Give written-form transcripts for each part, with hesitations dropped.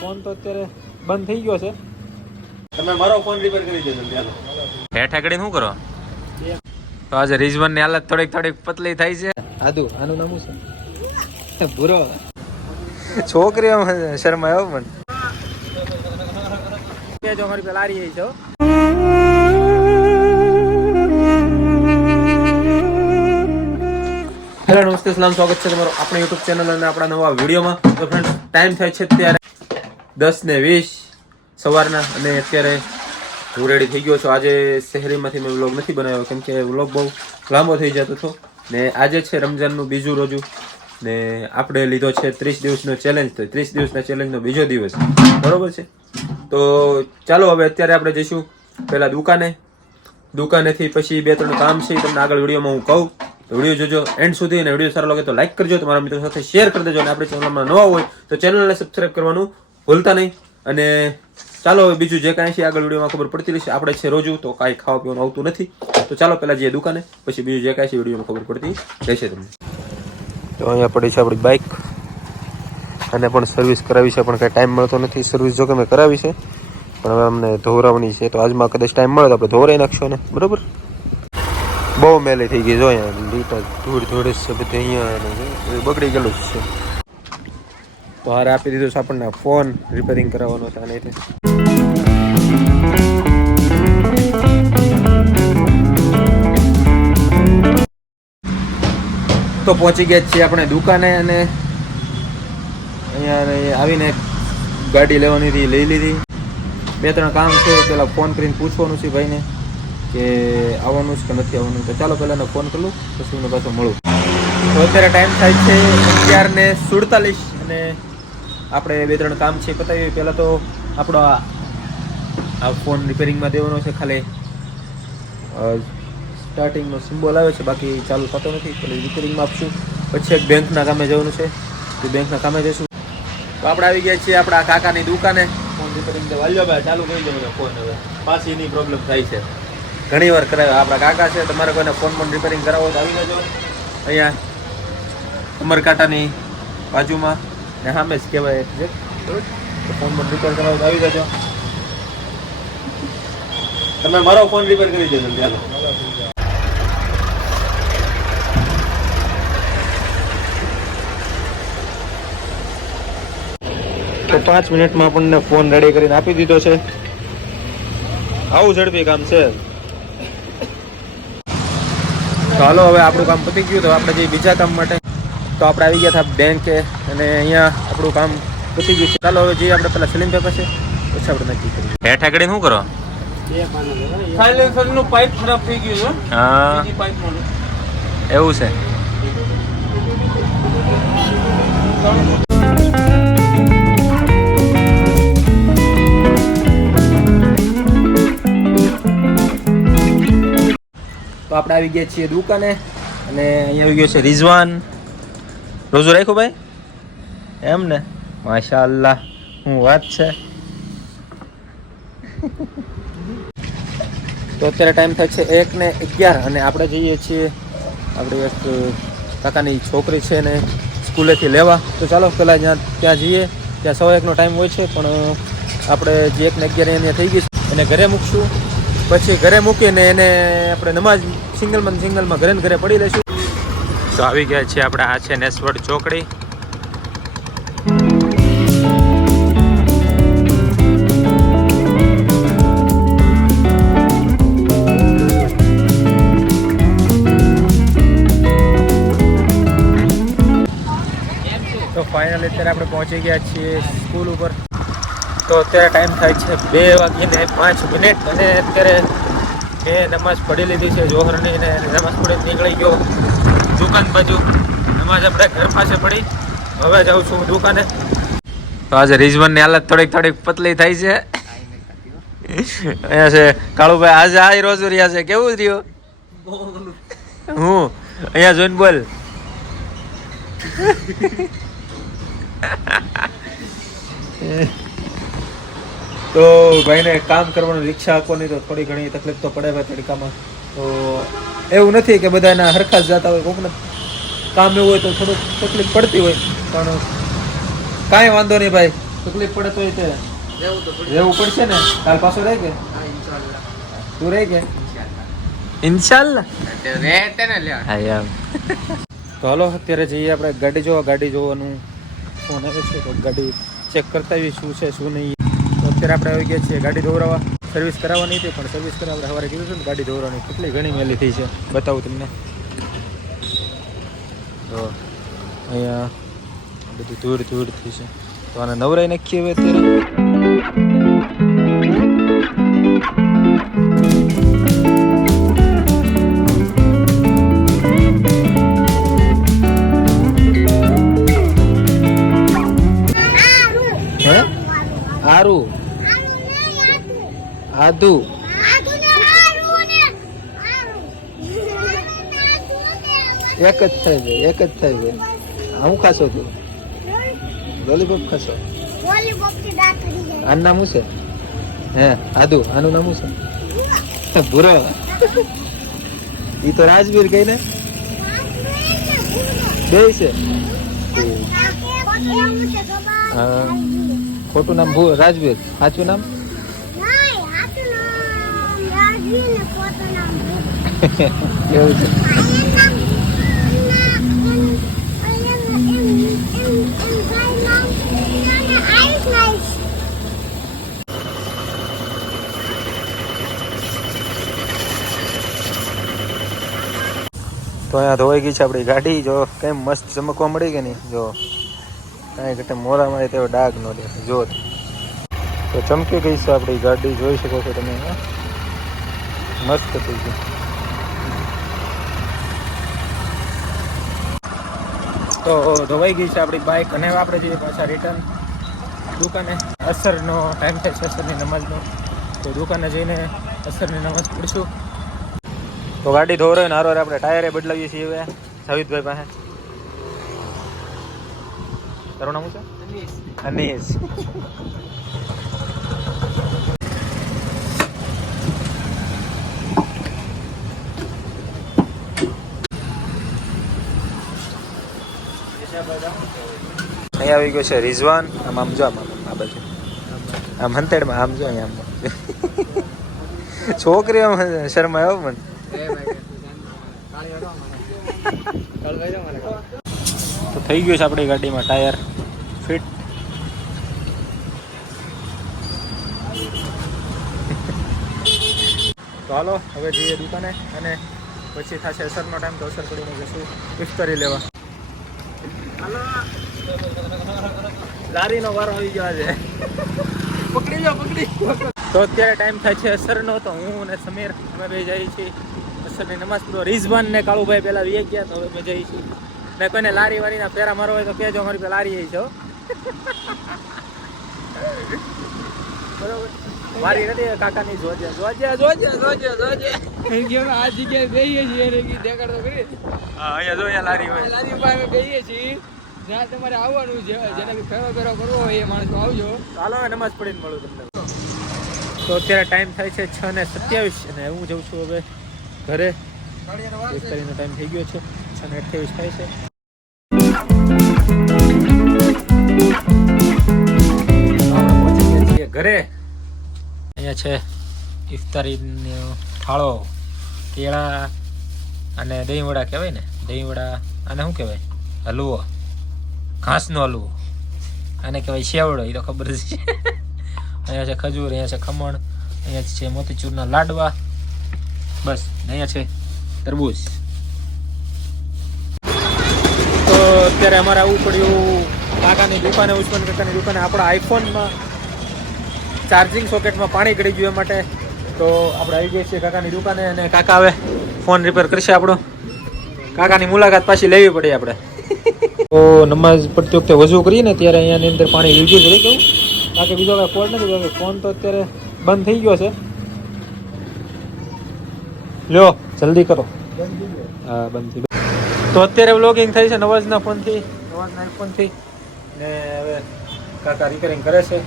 Phone તો અત્યારે બંધ થઈ ગયો છે. તમે મારો ફોન રિપેર કરી દેજો જલ્દી હાલો. હેઠ આગળ શું કરો? તો આજે રિઝવાન ની હાલત થોડીક પતલી થાય છે. આદુ આનું નામ શું છે? ભૂરો છોકરીઓ શર્મા આવ્યો મને. જો મારી પેલા લારી આવી છે. હેલો નમસ્તે સલામ, સ્વાગત છે તમારું આપણા યુટ્યુબ ચેનલ અને આપણા નવા વિડીયોમાં. તો ફ્રેન્ડ્સ, ટાઈમ થાય છે અત્યારે 10:20 સવારના અને અત્યારે હું રેડી થઈ ગયો છું. આજે શહેરીમાંથી મેં વ્લોગ નથી બનાવ્યો કેમ કે વ્લોગ બહુ લાંબો થઈ જતો હતો ને આજે છે રમઝાનનું બીજું રોજુ ને આપણે લીધો છે 30 દિવસનો ચેલેન્જ. તો 30 દિવસના ચેલેન્જનો બીજો દિવસ, બરોબર છે. તો ચાલો હવે અત્યારે આપણે જઈશું પહેલા દુકાનેથી પછી 2-3 કામ છે તમને આગળ વિડીયોમાં હું કહું. તો વિડીયો જોજો એન્ડ સુધી અને વિડીયો સારો લાગે તો લાઈક કરજો, તમારા મિત્રો સાથે શેર કરી દેજો અને આપણી ચેનલમાં નવા હોય તો ચેનલને સબસ્ક્રાઇબ કરવાનું ભૂલતા નહીં. અને ચાલો હવે બીજું જે કાંઈ છે આગળ વિડીયોમાં ખબર પડતી રહેશે. આપણે છે રોજુ તો કાંઈ ખાવા પીવાનું આવતું નથી. તો ચાલો પહેલાં જઈએ દુકાને, પછી બીજું જે કાંઈ છે વિડીયોમાં ખબર પડતી રહેશે તમને. તો અહીંયા પડી છે આપણી બાઇક અને પણ સર્વિસ કરાવી છે, પણ કાંઈ ટાઈમ મળતો નથી. સર્વિસ જો કે મેં કરાવી છે પણ હવે અમને ધોવરાવવાની છે. તો આજમાં કદાચ ટાઈમ મળે તો આપણે ધોવરાઈ નાખશો ને, બરાબર. બહુ મેલી થઈ ગઈ જો અહીંયા લીટા ધૂળ છે બધે, અહીંયા બગડી ગયેલું જ છે. તો હારે આપી દીધું છે આપણને ફોન રિપેરિંગ કરાવવાનો છે આને. તો પહોંચી ગયા છીએ આપણે દુકાને અને અહીંયા આવીને ગાડી લેવાની હતી, લઈ લીધી. 2-3 કામ છે, પેલા ફોન કરીને પૂછવાનું છે ભાઈને કે આવવાનું છે કે નથી આવવાનું. તો ચાલો પહેલાં ફોન કરું પછી મને પાછો મળું. તો અત્યારે ટાઈમ થાય છે 11:47 અને આપણે 2-3 કામ છે પતાવી. પહેલાં તો આપણો આ ફોન રિપેરિંગમાં દેવાનો છે, ખાલી સ્ટાર્ટિંગનો સિમ્બોલ આવે છે, બાકી ચાલુ થતો નથી. એટલે રિપેરિંગમાં આપશું. પછી એક બેંકના કામે જવાનું છે, તો બેંકના કામે જઈશું. તો આપણે આવી ગયા છીએ આપણા કાકાની દુકાને. ફોન રિપેરિંગ વાલ્યો ભાઈ ચાલુ કરી દો ફોન. હવે પાછી એની પ્રોબ્લેમ થાય છે, ઘણી વાર કરાવ્યો. આપણા કાકા છે, તમારે કોઈને ફોન રિપેરિંગ કરાવો તો આવી જજો. અહીંયા ઉમરકાંટાની બાજુમાં ને સામે જ કહેવાય ફોન રિપેર કરાવો તો આવી જજો. તમે મારો ફોન રિપેર કરી દેજો જલ્દી હાલો. તો 5 મિનિટમાં આપણને ફોન રેડી કરીને આપી દીધો છે. આવું ઝડપી કામ છે. તો હાલો હવે આપણું કામ પતી ગયું. તો આપણે જે બીજા કામ માટે તો આપણે આવી ગયા હતા બેંકે અને અહીંયા આપણું કામ પતી ગયું છે. ચાલો હવે જઈએ આપણે પેલા સેલિંગ પેપર છે પછી આપણે નક્કી કરીએ. હેઠ આગળ શું કરો? સાયલેન્સરનું પાઇપ ખરાબ થઈ ગયું છે. હા બીજી પાઇપનું એવું છે. તો આપણે આવી ગયા છીએ દુકાને અને અહીંયા આવી ગયો છે રિઝવાન. રોજુ રાખ્યું ભાઈ એમ ને? માશાઅલ્લાહ, હું વાત છે. તો અત્યારે ટાઈમ થાય છે 1:11 અને આપણે જઈએ છીએ આપણે એક કાકાની છોકરી છે ને સ્કૂલેથી લેવા. તો ચાલો પહેલાં ત્યાં જઈએ. ત્યાં 1:15નો ટાઈમ હોય છે પણ આપણે જે 1:11 અહીંયા થઈ ગઈ છે એને ઘરે મૂકશું. પછી ઘરે મૂકીને એને આપણે નમાઝ સિંગલમાં ઘરે પડી લઈશું. તો આવી ગયા છે આપણે. આ છે નેસવડ ચોકડી. તો ફાઇનલ અત્યારે આપણે પહોંચી ગયા છીએ સ્કૂલ ઉપર. તો અત્યારે ટાઈમ થાય છે 2:05 અને અત્યારે મેં નમાઝ પઢી લીધી છે જોહરની ને નમાઝ પઢી નીકળી ગયો દુકાન બાજુ. નમાઝ આપણે ઘર પાસે પડી. હવે જાઉં છું દુકાને. તો આજે રિઝવાન ની હાલત થોડીક પતલી થાય છે. અહીંયા છે કાળુભાઈ. આજે આ રોજ રહ્યા છે, કેવું રહ્યો? હું અહીંયા જોઈને બોલ. તો ભાઈને કામ કરવાનું રિક્ષા આપવાની તો થોડી ઘણી તકલીફ તો પડે ભાઈ તડકામાં. તો એવું નથી કે બધા એના હરખા જ જતા હોય, કોકને કામ એવું હોય તો થોડુંક તકલીફ પડતી હોય પણ કાંઈ વાંધો નહીં ભાઈ. તકલીફ પડે તો તે રહેવું પડશે ને. કાલ પાછો રહે કે તું રહે કે ઇન્શાલ્લાહ. હા યાર. તો હાલો અત્યારે જઈએ આપણે ગાડી જોવા. ગાડી જોવાનું ફોન આવે છે તો ગાડી ચેક કરતા આવી શું છે શું નહીં. તો અત્યારે આપણે આવી ગયા છીએ ગાડી ધોવરાવા. સર્વિસ કરાવવાની હતી પણ સર્વિસ કરાવવા સવારે કીધું હતું ને ગાડી ધોવરાવાની કેટલી ઘણી મેલી થઈ છે બતાવું તમને. તો અહીંયા બધી ધૂળ થઈ છે તો આને નવરાઈ નાખીએ હવે અત્યારે. આરું આદુ એક જ થાય ભાઈ. હું ખાશો તું લોલીપોપ ખાશો? આનું નામ શું છે? હે આદુ. આનું નામ શું છે? ભૂરો. ઈ તો રાજવીર કઈ ને બે છે. ખોટું નામ રાજવીર, સાચું નામ એવું છે. તો અહીંયા ધોવાઈ ગઈ છે આપણી ગાડી. જો કઈ મસ્ત ચમકવા મળી કે નહીં. જો કાંઈ ઘટે મોરામાં તેવો ડાઘ ન દેખાય. જો તો ચમકી ગઈ છે આપણી ગાડી, જોઈ શકો છો તમે. મસ્ત થઈ ગઈ. તો ધોવાઈ ગઈ છે આપણી બાઇક અને આપણે જઈએ પાછા રિટર્ન દુકાને. અસરનો ટાઈમ થાય છે, અસરની નમાઝનો. તો દુકાને જઈને અસરની નમાઝ પડીશું. તો ગાડી ધોવાય ને હારો આપણે ટાયરે બદલાવીએ છીએ હવે જાવેદભાઈ પાસે. તારું નામ શું છે? અનીસ. અહીંયા આવી ગયો છે રિઝવાન. આમ જો આમ આ બાજુ આમ હંતેડમાં આમ જો અહીંયા આમ છોકરી આમ શર્મા આવ્યો મને. તો થઈ ગયું છે આપણી ગાડીમાં ટાયર ફિટ. તો હાલો હવે જઈએ દુકાને અને પછી થશે અસરનો ટાઈમ. તો અસર પડીને જશું ઇફતારી લેવા. લારીનો વારો આવી ગયો આજે. પકડી જાઓ. તો અત્યારે ટાઈમ થાય છે અસરનો. તો હું અને સમીર અમે બે જઈએ છીએ અસરની નમાઝ પૂરો. રિઝવાન ને કાળુભાઈ પહેલા વી ગયા તો હવે અમે જઈએ છીએ. ને કોઈને લારી વારીના પેરા મારો હોય તો કહેજો, અમારી પાસે લારી આવી છે. બરોબર. મારી નથી કાકાની. જોજે આ જગ્યાએ બેહીએ છીએ દેખાડતો કરી. હા અહીંયા જો અહીંયા લારી હોય. લારી પાસે બેહીએ છીએ. જ્યાં તમારે આવવાનું છે, જેને બી ફેરો કરવો હોય એ માણસો આવજો. ચાલો નમાઝ પડીને મળું તમને. તો અત્યારે ટાઈમ થાય છે 6:27 અને હું જઉં છું હવે ઘરે. ઇફતારીનો ટાઈમ થઈ ગયો છે. 6:28 થાય છે. પહોંચી ગયા છીએ ઘરે. અહીંયા છે ઇફતારીનો થાળો. કેળા અને દહીં વડા કહેવાય ને. દહીં વડા અને શું કહેવાય? હલવો, ઘાસનો હલવો. આને કહેવાય સેવડો, એ તો ખબર જ છે. અહીંયા છે ખજૂર, અહીંયા છે ખમણ, અહીંયા છે મોતીચૂરના લાડવા. બસ અહીંયા છે તરબૂચ. તો અત્યારે અમારે આવવું પડ્યું કાકાની દુકાને, ઉસ્માન કાકાની દુકાને. આપણા આઈફોનમાં ચાર્જિંગ સોકેટમાં પાણી ગળી ગયું એ માટે. તો આપણે આવી ગયા છીએ કાકાની દુકાને અને કાકા હવે ફોન રિપેર કરશે આપણો. કાકાની મુલાકાત પાછી લેવી પડી આપણે. તો નમાઝ પડતી વખતે વજુ કરીએ ને ત્યારે અહીંયાની અંદર પાણી યુઝ રહી ગયું. બાકી બીજો કાંઈ ફોન નથી. ફોન તો અત્યારે બંધ થઈ ગયો છે. લ્યો જલ્દી કરો. હા બંધ થઈ ગયો. તો અત્યારે વ્લોગિંગ થઈ છે નવાઝના ફોનથી, નવાઝના આઈફોનથી. ને હવે કાકા રિપેરિંગ કરે છે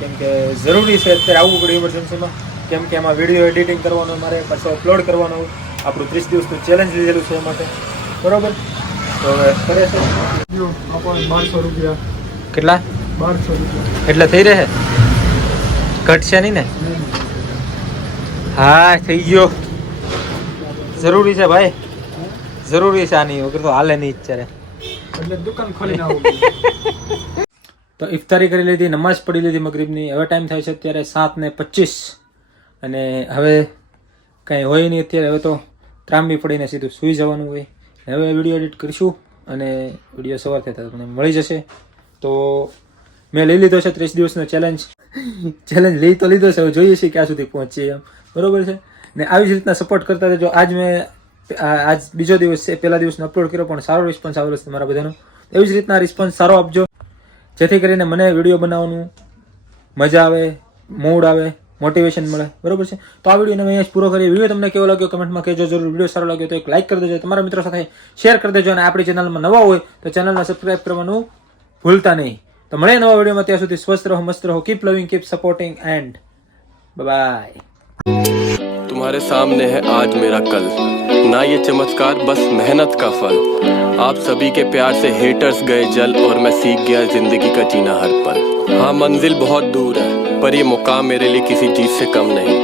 કેમ કે જરૂરી છે. અત્યારે આવવું પડ્યું ઇમરજન્સીમાં કેમ કે એમાં વિડીયો એડિટિંગ કરવાનો, મારે પાછો અપલોડ કરવાનો. આપણું 30 દિવસનું ચેલેન્જ લીધેલું છે એ માટે. બરોબર. તો હવે કરે છે. 1200 રૂપિયા. કેટલા? એટલે થઈ રહે, ઘટશે નહીં ને? હા થઈ ગયો. જરૂરી છે ભાઈ, જરૂરી છે, આની વગર તો હાલે નહીં અત્યારે. એટલે દુકાન ખોલીને આવું. તો ઇફતારી કરી લીધી, નમાઝ પડી લીધી મગરીબની. હવે ટાઈમ થાય છે અત્યારે 7:25 અને હવે કાંઈ હોય નહીં અત્યારે. હવે તો ત્રાંબી પડીને સીધું સૂઈ જવાનું હોય. હવે વિડીયો એડિટ કરીશું અને વિડીયો સવાર થતા તમને મળી જશે. તો મેં લઈ લીધો છે 30 દિવસનો ચેલેન્જ. ચેલેન્જ લઈ તો લીધો છે, હવે જોઈએ છીએ ક્યાં સુધી પહોંચીએ એમ. બરોબર છે ને? આવી જ રીતના સપોર્ટ કરતા રહેજો. આજ બીજો દિવસ છે, પહેલા દિવસનો અપલોડ કર્યો પણ સારો રિસ્પોન્સ આવેલો છે તમારા બધાનો. એવી જ રીતના રિસ્પોન્સ સારો આપજો, જેથી કરીને મને વિડીયો બનાવવાનું મજા આવે, મૂડ આવે, મોટિવેશન મળે. બરોબર છે? તો આ વિડીયોને અહીંયા જ પૂરો કરીએ. વિડીયો તમને કેવો લાગ્યો કમેન્ટમાં કહેજો જરૂર. વિડીયો સારો લાગ્યો તો એક લાઈક કરી દેજો, તમારા મિત્રો સાથે શેર કરી દેજો અને આપણી ચેનલમાં નવા હોય તો ચેનલને સબસ્ક્રાઇબ કરવાનું ભૂલતા નહીં. તો મળે નવા વિડીયોમાં. ત્યાં સુધી સ્વસ્થ રહો, મસ્ત રહો, કીપ લવિંગ, કીપ સપોર્ટિંગ એન્ડ બાય. तुम्हारे सामने है आज मेरा कल, ना ये चमत्कार बस मेहनत का फल. आप सभी के प्यार से हेटर्स गए जल और मैं सीख गया जिंदगी का जीना हर पल. हाँ मंजिल बहुत दूर है पर ये मुकाम मेरे लिए किसी चीज से कम नहीं.